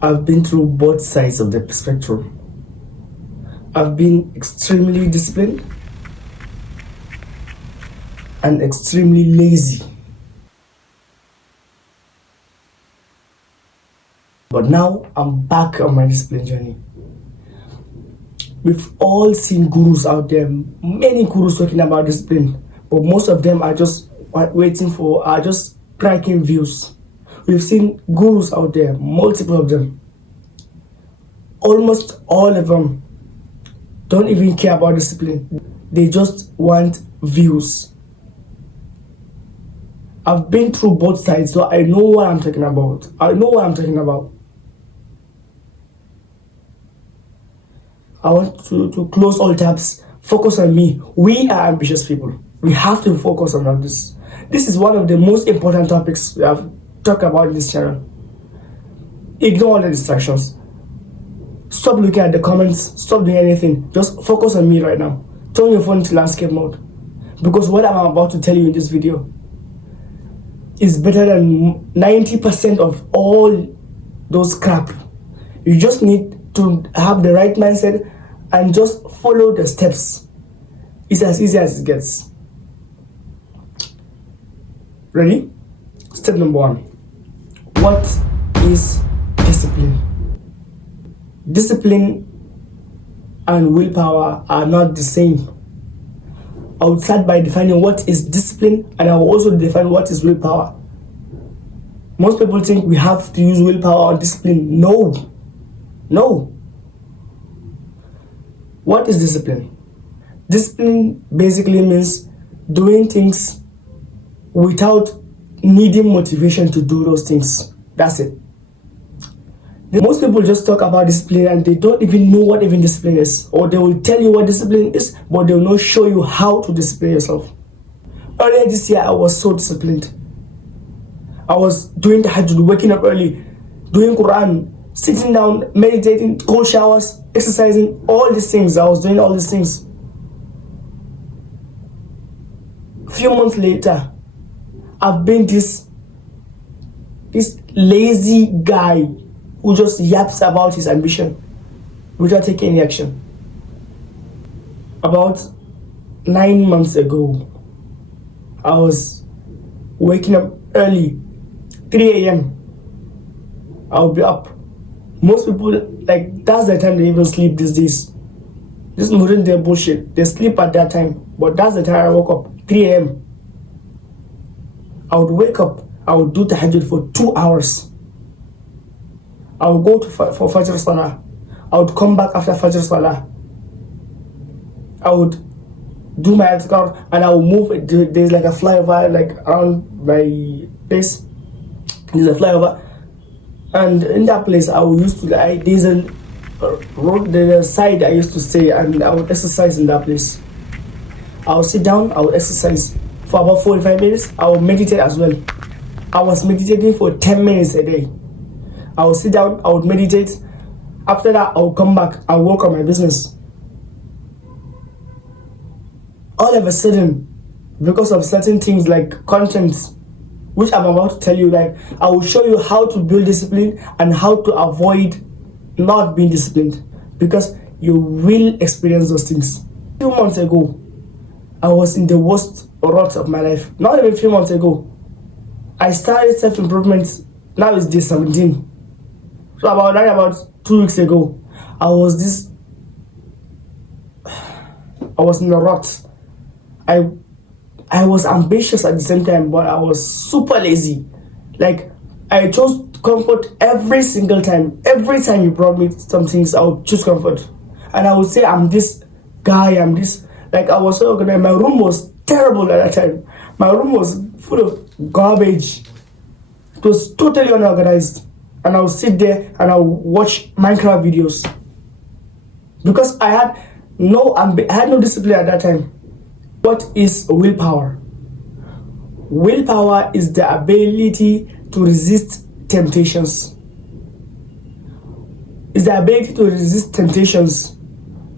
I've been through both sides of the spectrum. I've been extremely disciplined and extremely lazy. But now I'm back on my discipline journey. We've all seen gurus out there, many gurus talking about discipline, but most of them are just tracking views. We've seen gurus out there, multiple of them. Almost all of them don't even care about discipline. They just want views. I've been through both sides, so I know what I'm talking about. I want to close all tabs, focus on me. We are ambitious people. We have to focus on this. This is one of the most important topics we have talked about in this channel. Ignore all the distractions. Stop looking at the comments, stop doing anything. Just focus on me right now. Turn your phone to landscape mode. Because what I'm about to tell you in this video is better than 90% of all those crap. You just need to have the right mindset and just follow the steps. It's as easy as it gets. Ready? Step number 1. What is discipline? Discipline and willpower are not the same. I would start by defining what is discipline, and I will also define what is willpower. Most people think we have to use willpower or discipline. No. What is discipline? Discipline basically means doing things without needing motivation to do those things. That's it. Most people just talk about discipline and they don't even know what even discipline is. Or they will tell you what discipline is, but they will not show you how to discipline yourself. Earlier this year, I was so disciplined. I was doing Tahajjud, waking up early, doing Qur'an, sitting down, meditating, cold showers, exercising, all these things. I was doing all these things. A few months later, I've been this lazy guy who just yaps about his ambition without taking any action. About 9 months ago, I was waking up early, 3 a.m. I'll be up. Most people, that's the time they even sleep these days. This modern day bullshit. They sleep at that time, but that's the time I woke up, 3 a.m. I would wake up, I would do Tahajjud for 2 hours. I would go for Fajr Salah. I would come back after Fajr Salah. I would do my adhkar and I would move. There's like a flyover around my place. There's a flyover. And in that place, I would used to, there's a road, the side I used to stay, and I would exercise in that place. I would sit down, I would exercise for about 45 minutes. I would meditate as well. I was meditating for 10 minutes a day. I would sit down, I would meditate. After that, I would come back and work on my business. All of a sudden, because of certain things like content, which I'm about to tell you, I will show you how to build discipline and how to avoid not being disciplined, because you will experience those things. A few months ago, I was in the worst rut of my life. Not even a few months ago. I started self-improvement. Now it's day 17. So about 2 weeks ago, I was in a rut. I was ambitious at the same time, but I was super lazy. I chose comfort every single time. Every time you brought me some things, I would choose comfort. And I would say, I'm this guy, I was so organized. My room was terrible at that time. My room was full of garbage. It was totally unorganized. And I would sit there and I would watch Minecraft videos. Because I had no discipline at that time. What is willpower? Willpower is the ability to resist temptations. It's the ability to resist temptations,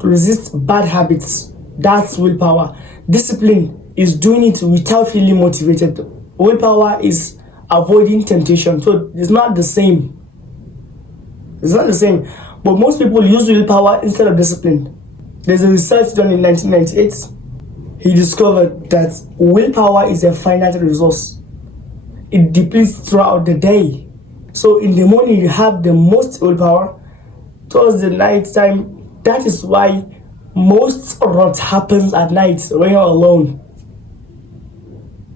to resist bad habits. That's willpower. Discipline is doing it without feeling motivated. Willpower is avoiding temptation. So it's not the same. It's not the same. But most people use willpower instead of discipline. There's a research done in 1998. He discovered that willpower is a finite resource. It depletes throughout the day. So in the morning you have the most willpower. Towards the night time, that is why most rot happens at night when you're alone.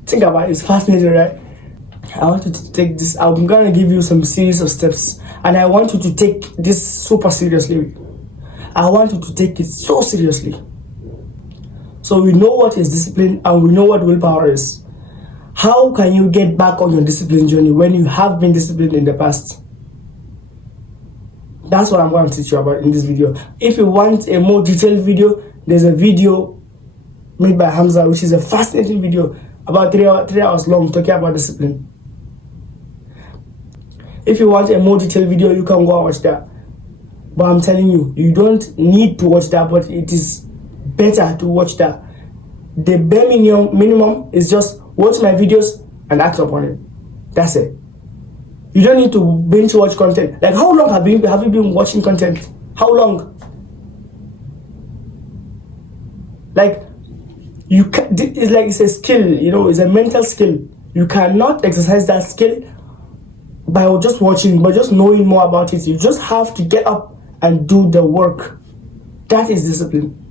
Think about it, it's fascinating, right? I want you to take this. I'm gonna give you some series of steps, and I want you to take this super seriously. I want you to take it so seriously. So we know what is discipline and we know what willpower is. How can you get back on your discipline journey when you have been disciplined in the past? That's what I'm going to teach you about in this video. If you want a more detailed video, there's a video made by Hamza, which is a fascinating video, about 3 hours long, talking about discipline. If you want a more detailed video, you can go and watch that. But I'm telling you, you don't need to watch that, but it is better to watch that. The bare minimum is just watch my videos and act upon it. That's it. You don't need to binge watch content. Like, how long have you been watching content? How long? Like, it's like it's a skill, it's a mental skill. You cannot exercise that skill by just watching, by just knowing more about it. You just have to get up and do the work. That is discipline.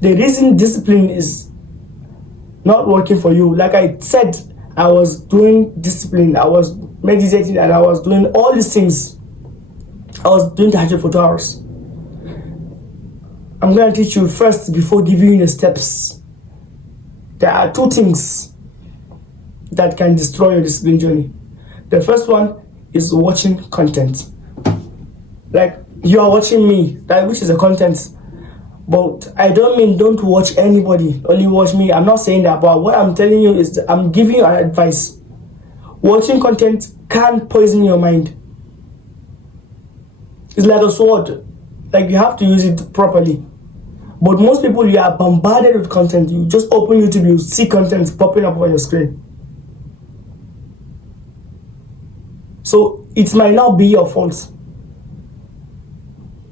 The reason discipline is not working for you, like I said, I was doing discipline, I was meditating, and I was doing all these things. I was doing Tahajjud for 2 hours. I'm going to teach you first before giving you the steps. There are 2 things that can destroy your discipline journey. The first one is watching content. Like, you are watching me, which is a content. But I don't mean don't watch anybody, only watch me. I'm not saying that, but what I'm telling you is I'm giving you an advice. Watching content can poison your mind. It's like a sword. Like, you have to use it properly. But most people, you are bombarded with content. You just open YouTube, you see content popping up on your screen. So it might not be your fault.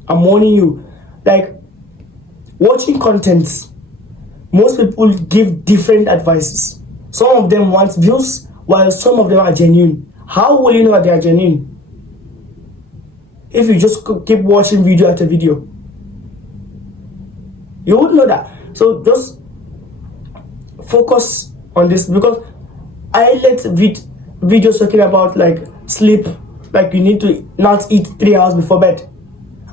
I'm warning you. Like, watching content, most people give different advices. Some of them want views, while some of them are genuine. How will you know that they are genuine? If you just keep watching video after video, you wouldn't know that. So just focus on this, because I let videos talking about like sleep, like you need to not eat 3 hours before bed,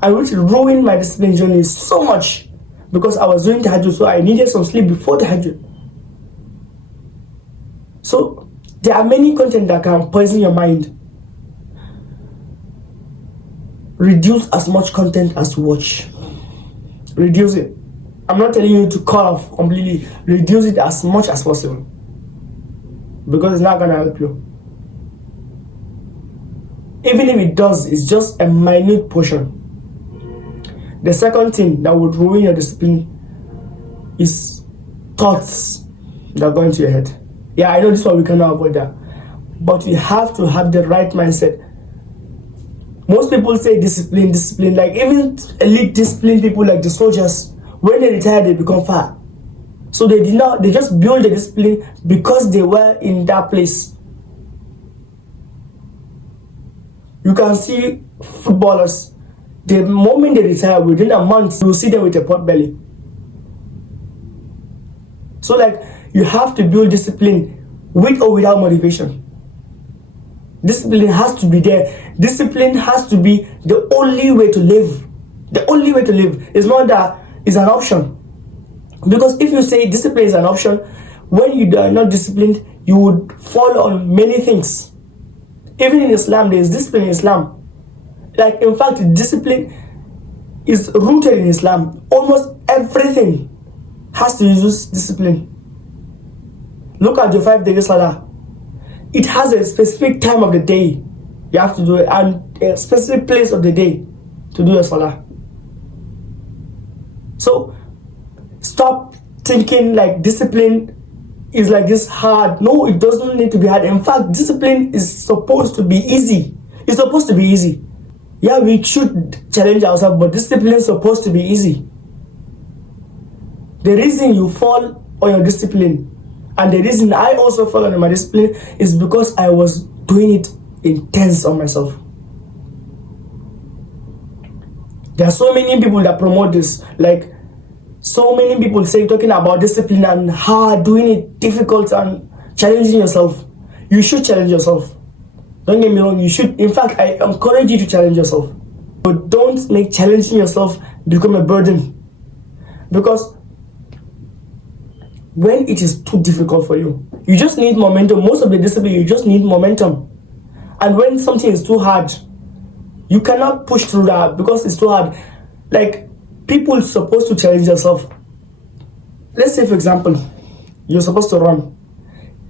and which ruined my discipline journey so much. Because I was doing Tahajjud, so I needed some sleep before Tahajjud. So there are many content that can poison your mind. Reduce as much content as you watch. Reduce it. I'm not telling you to cut off completely. Reduce it as much as possible, because it's not going to help you. Even if it does, it's just a minute portion. The second thing that would ruin your discipline is thoughts that go into your head. Yeah, I know this one we cannot avoid that, but you have to have the right mindset. Most people say discipline, like even elite disciplined people like the soldiers, when they retire, they become fat. So they just build the discipline because they were in that place. You can see footballers, the moment they retire, within a month, you'll see them with a pot belly. So like, you have to build discipline with or without motivation. Discipline has to be there. Discipline has to be the only way to live. The only way to live. It's not that it's an option. Because if you say discipline is an option, when you are not disciplined, you would fall on many things. Even in Islam, there is discipline in Islam. Like, in fact, discipline is rooted in Islam. Almost everything has to use discipline. Look at your 5 days salah. It has a specific time of the day you have to do it, and a specific place of the day to do your salah. So stop thinking like discipline is like this hard. No, it doesn't need to be hard. In fact, discipline is supposed to be easy. It's supposed to be easy. Yeah, we should challenge ourselves, but discipline is supposed to be easy. The reason you fall on your discipline, and the reason I also fall on my discipline, is because I was doing it intense on myself. There are so many people that promote this, like so many people say talking about discipline and hard, doing it difficult and challenging yourself. You should challenge yourself. Don't get me wrong, you should. In fact, I encourage you to challenge yourself. But don't make challenging yourself become a burden. Because when it is too difficult for you, you just need momentum. Most of the discipline, you just need momentum. And when something is too hard, you cannot push through that because it's too hard. Like, people are supposed to challenge yourself. Let's say, for example, you're supposed to run.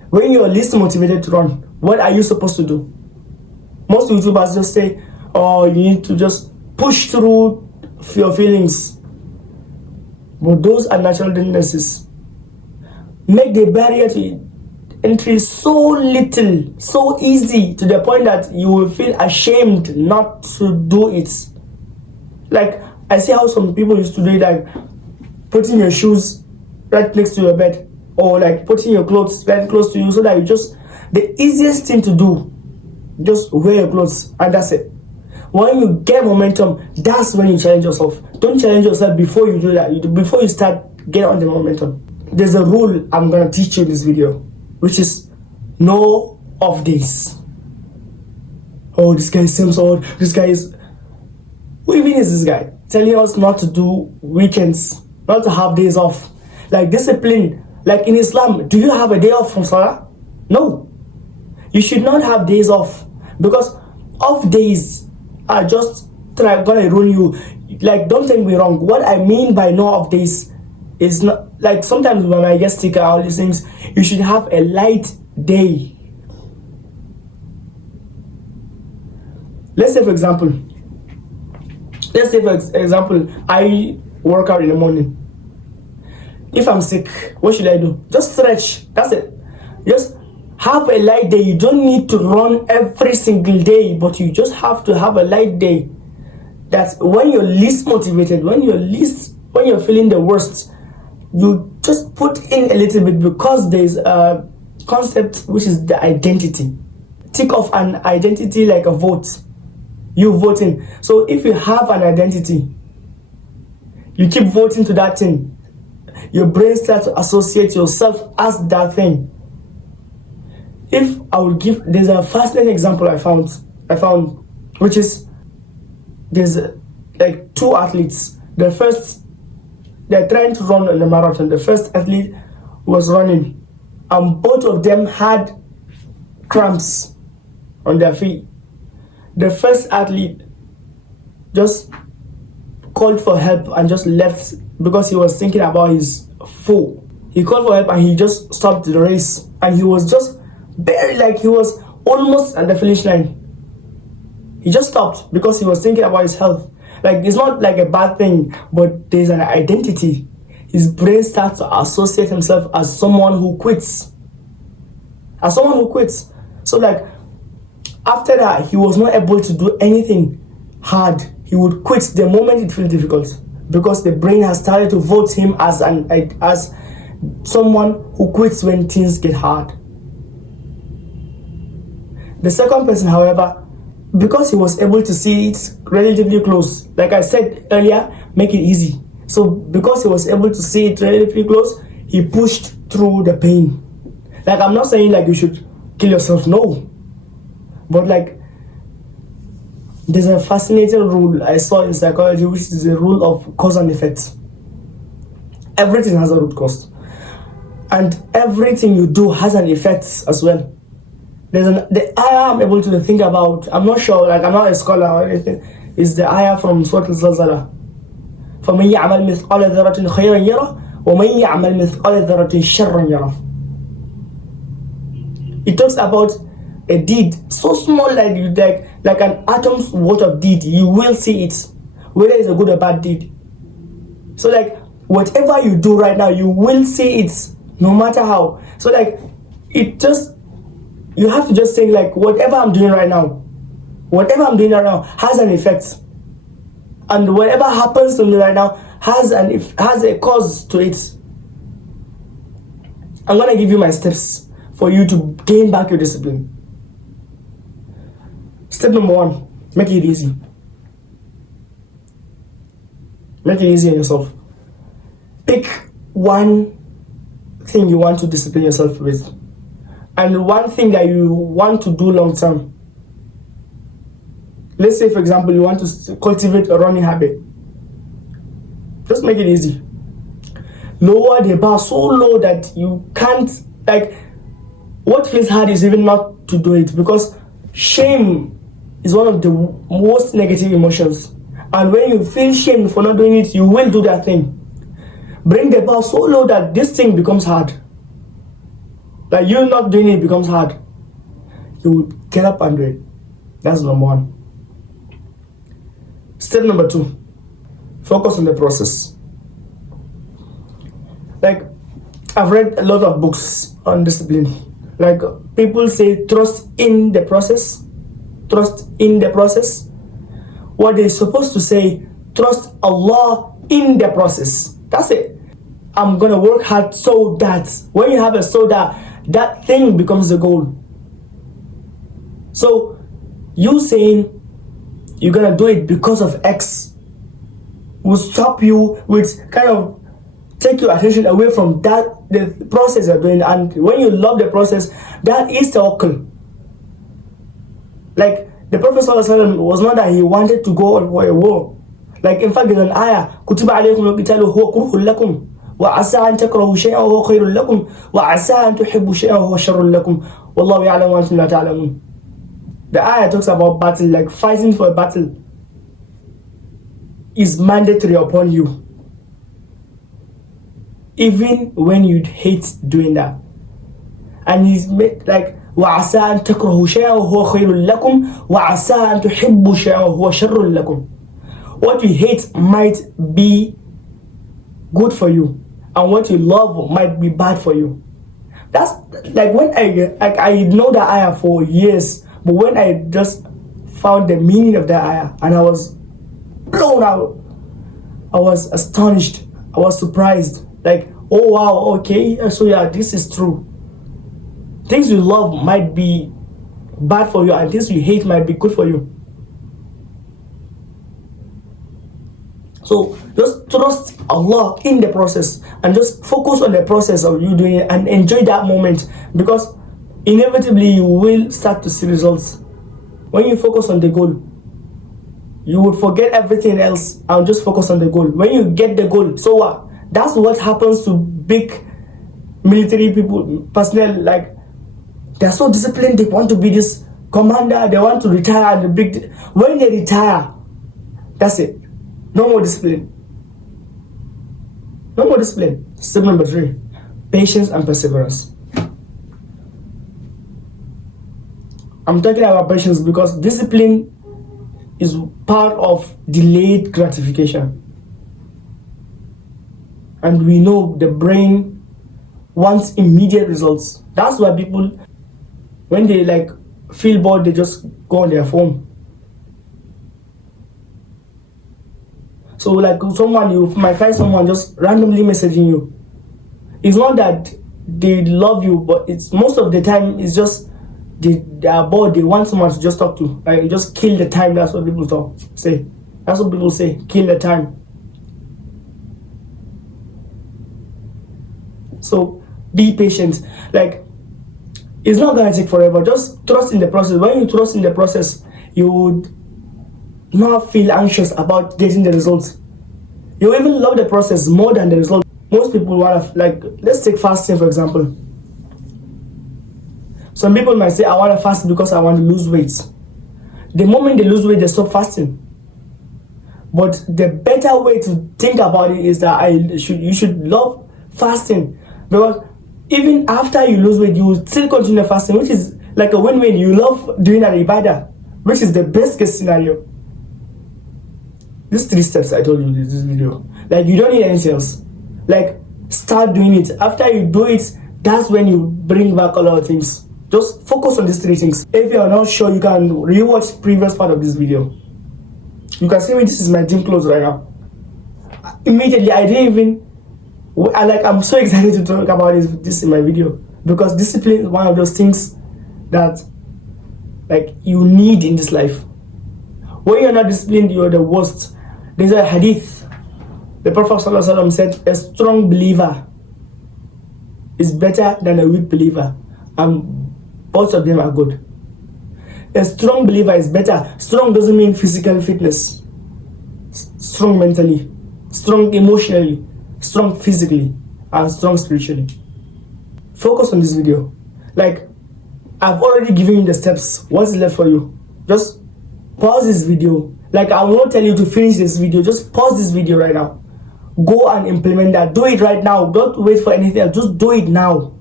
When you're least motivated to run, what are you supposed to do? Most YouTubers just say, oh, you need to just push through your feelings. But those are natural tendencies. Make the barrier to entry so little, so easy, to the point that you will feel ashamed not to do it. Like, I see how some people used to do it, like putting your shoes right next to your bed, or like putting your clothes right close to you, so that you just, the easiest thing to do, just wear your clothes and that's it. When you get momentum, that's when you challenge yourself. Don't challenge yourself before you do that. Before you start, get on the momentum. There's a rule I'm gonna teach you in this video, which is no off days. Oh, this guy seems odd. This guy is... Who even is this guy? Telling us not to do weekends, not to have days off. Like discipline, like in Islam, do you have a day off from Salah? No. You should not have days off, because off days are just gonna ruin you. Like, don't take me wrong. What I mean by no off days is not... Like, sometimes when I get sick and all these things, you should have a light day. Let's say for example, I work out in the morning. If I'm sick, what should I do? Just stretch. That's it. Just have a light day. You don't need to run every single day, but you just have to have a light day. That's when you're least motivated, when you're feeling the worst, you just put in a little bit, because there's a concept which is the identity. Tick off an identity like a vote. You voting. So if you have an identity, you keep voting to that thing. Your brain starts to associate yourself as that thing. If I would give, there's a fascinating example I found, which is, there's like two athletes. They're trying to run in the marathon. The first athlete was running, and both of them had cramps on their feet. The first athlete just called for help and just left because he was thinking about his foot. He called for help and he just stopped the race, and he was just he was almost at the finish line. He just stopped because he was thinking about his health. Like, it's not like a bad thing, but there's an identity. His brain starts to associate himself as someone who quits. So like, after that, he was not able to do anything hard. He would quit the moment it feels difficult, because the brain has started to vote him as someone who quits when things get hard. The second person, however, because he was able to see it relatively close, like I said earlier, make it easy. So because he was able to see it relatively close, he pushed through the pain. Like, I'm not saying like you should kill yourself, no. But like, there's a fascinating rule I saw in psychology, which is the rule of cause and effect. Everything has a root cause, and everything you do has an effect as well. The ayah I'm able to think about, I'm not sure, like I'm not a scholar or anything, is the ayah from Surah Al-Zalzala. فَمَنْ يَعْمَلْ مِثْقَالَ ذَرَّةٍ خَيْرًا يَرَهُ وَمَنْ يَعْمَلْ مِثْقَالَ ذَرَّةٍ شَرًّا يَرَهُ. It talks about a deed so small, like an atom's worth of deed. You will see it, whether it's a good or bad deed. So like, whatever you do right now, you will see it, no matter how. So like, you have to just think like, whatever I'm doing right now, Whatever I'm doing right now has an effect. And whatever happens to me right now has a cause to it. I'm gonna give you my steps for you to gain back your discipline. Step number 1, make it easy. Make it easy on yourself. Pick one thing you want to discipline yourself with, and one thing that you want to do long term. Let's say, for example, you want to cultivate a running habit. Just make it easy. Lower the bar so low that you can't, like, what feels hard is even not to do it, because shame is one of the most negative emotions. And when you feel shame for not doing it, you will do that thing. Bring the bar so low that this thing becomes hard. Like, you not doing it becomes hard. You get up and do it. That's number 1. Step number 2, focus on the process. Like, I've read a lot of books on discipline. Like, people say trust in the process. Trust in the process. What they're supposed to say, trust Allah in the process. That's it. I'm gonna work hard so that when you have a so that thing becomes the goal. So you saying you're gonna do it because of X will stop you, with kind of take your attention away from that, the process you're doing. And when you love the process, that is tawakkul. Like, the Prophet ﷺ was not that he wanted to go for a war. Like, in fact, there's an ayah, kutiba alaykum al-qitalu huwa kurhun lakum wa asa an takrahu shay'an wa huwa khayrun lakum wa asa an tuhibbu shay'an wa huwa sharrun lakum wallahu ya'lamu wa antum la ta'lamun. The ayah talks about battle, like fighting for a battle is mandatory upon you, even when you hate doing that. And he's made like وَعَسَىٰ أَن تَكْرَهُ شَيْئًا وَهُوَ خَيْرٌ لَكُمْ وَعَسَىٰ أَن تُحِبُّوا شَيْئًا وَهُوَ شَرٌّ لَكُمْ. What you hate might be good for you, and what you love might be bad for you. That's like when I know that ayah for years, but when I just found the meaning of that ayah, and I was blown out, I was astonished, I was surprised. Like, oh wow, okay, so yeah, this is true. Things you love might be bad for you, and things you hate might be good for you. So just trust Allah in the process, and just focus on the process of you doing it, and enjoy that moment, because inevitably you will start to see results. When you focus on the goal, you will forget everything else and just focus on the goal. When you get the goal, so what? That's what happens to big military people, personnel. Like, they're so disciplined, they want to be this commander, they want to retire, and when they retire, that's it. No more discipline. No more discipline. Step number 3, patience and perseverance. I'm talking about patience because discipline is part of delayed gratification. And we know the brain wants immediate results. That's why people, when they like feel bored, they just go on their phone. So like you might find someone just randomly messaging you. It's not that they love you, but it's most of the time it's just they are bored. They want someone to just talk to, like just kill the time. That's what people say. That's what people say. Kill the time. So be patient. Like, it's not gonna take forever. Just trust in the process. When you trust in the process, you would not feel anxious about getting the results. You even love the process more than the result. Most people want to, like, let's take fasting for example. Some people might say, I want to fast because I want to lose weight. The moment they lose weight, they stop fasting. But the better way to think about it is that you should love fasting, because even after you lose weight, you will still continue fasting, which is like a win-win. You love doing an ibadah, which is the best case scenario. These 3 steps I told you in this video, like, you don't need anything else. Like, start doing it. After you do it, that's when you bring back a lot of things. Just focus on these three things. If you are not sure, you can rewatch previous part of this video. You can see me, this is my gym clothes right now. Immediately, I didn't even, I'm so excited to talk about this in my video, because discipline is one of those things that like you need in this life. When you're not disciplined, you're the worst. There's a hadith. The Prophet ﷺ said, a strong believer is better than a weak believer, and both of them are good. A strong believer is better. Strong doesn't mean physical fitness. Strong mentally, strong emotionally, strong physically, and strong spiritually. Focus on this video. Like, I've already given you the steps. What's left for you? Just pause this video. Like, I will not tell you to finish this video. Just pause this video right now. Go and implement that. Do it right now. Don't wait for anything else. Just do it now.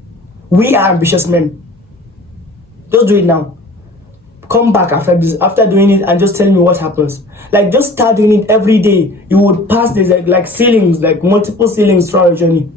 We are ambitious men. Just do it now. Come back after this, after doing it, and just tell me what happens. Like, just start doing it every day. You would pass this like ceilings, like multiple ceilings throughout your journey.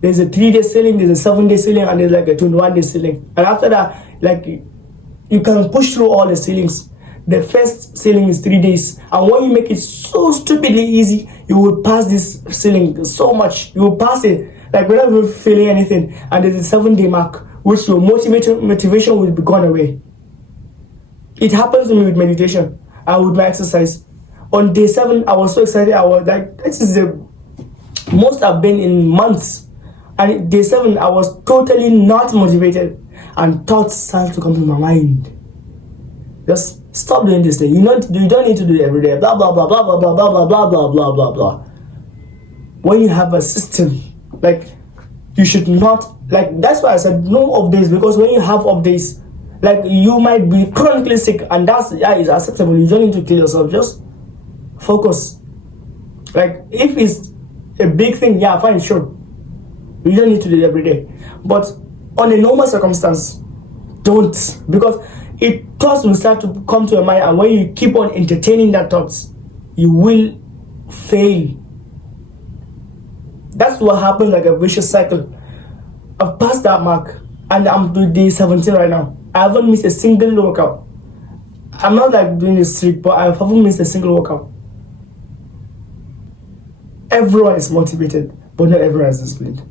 There's a 3-day ceiling, there's a 7-day ceiling, and there's like a 21-day ceiling. And after that, like, you can push through all the ceilings. The first ceiling is 3 days, and when you make it so stupidly easy, you will pass this ceiling so much. You will pass it like without even feeling anything. And there's a 7-day mark, which your motivation will be gone away. It happens to me with meditation and with my exercise. On day 7, I was so excited. I was like, this is the most I've been in months. And day 7, I was totally not motivated, and thoughts started to come to my mind. Just stop doing this thing. You don't need to do it every day. Blah blah blah blah blah blah blah blah blah blah blah blah blah. When you have a system, like, you should not, like, that's why I said no off days, because when you have off days, like, you might be chronically sick, and that's, yeah, it's acceptable. You don't need to kill yourself. Just focus. Like, if it's a big thing, yeah, fine, sure. You don't need to do it every day. But on a normal circumstance, don't, because thoughts will start to come to your mind, and when you keep on entertaining that thoughts, you will fail. That's what happens, like a vicious cycle. I've passed that mark, and I'm to day 17 right now. I haven't missed a single workout. I'm not like doing this streak, but I haven't missed a single workout. Everyone is motivated, but not everyone is disciplined.